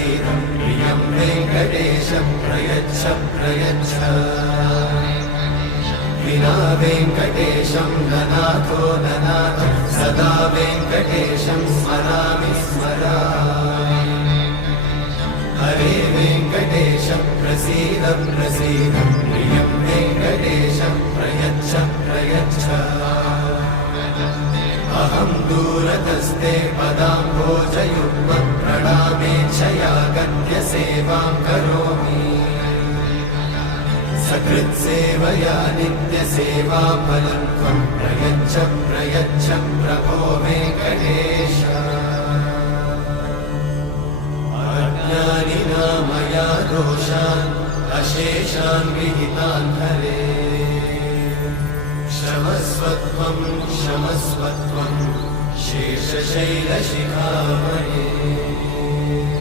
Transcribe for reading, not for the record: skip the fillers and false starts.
प्रसीदं प्रियं वेङ्कटेशं प्रयच्छ प्रयच्छ विना वेङ्कटेशं ननाथो ननाथ सदा वेङ्कटेशं स्मरामि स्मरामि हरे वेङ्कटेश प्रसीद प्रसीद प्रियं वेङ्कटेशं प्रयच्छ प्रयच्छ अहं दूरतस्ते पदाम्भोजयुग्मं प्रणामेच्छया गद्यसेवां करोमि सकृत्सेवया नित्यसेवाफलं त्वं प्रयच्छ प्रयच्छ प्रभो वेङ्कटेश अज्ञानिना मया दोषान् अशेषान् विहितान् हरे क्षमस्वत्वं क्षमस्वत्वं शेषशैलशिखामणे।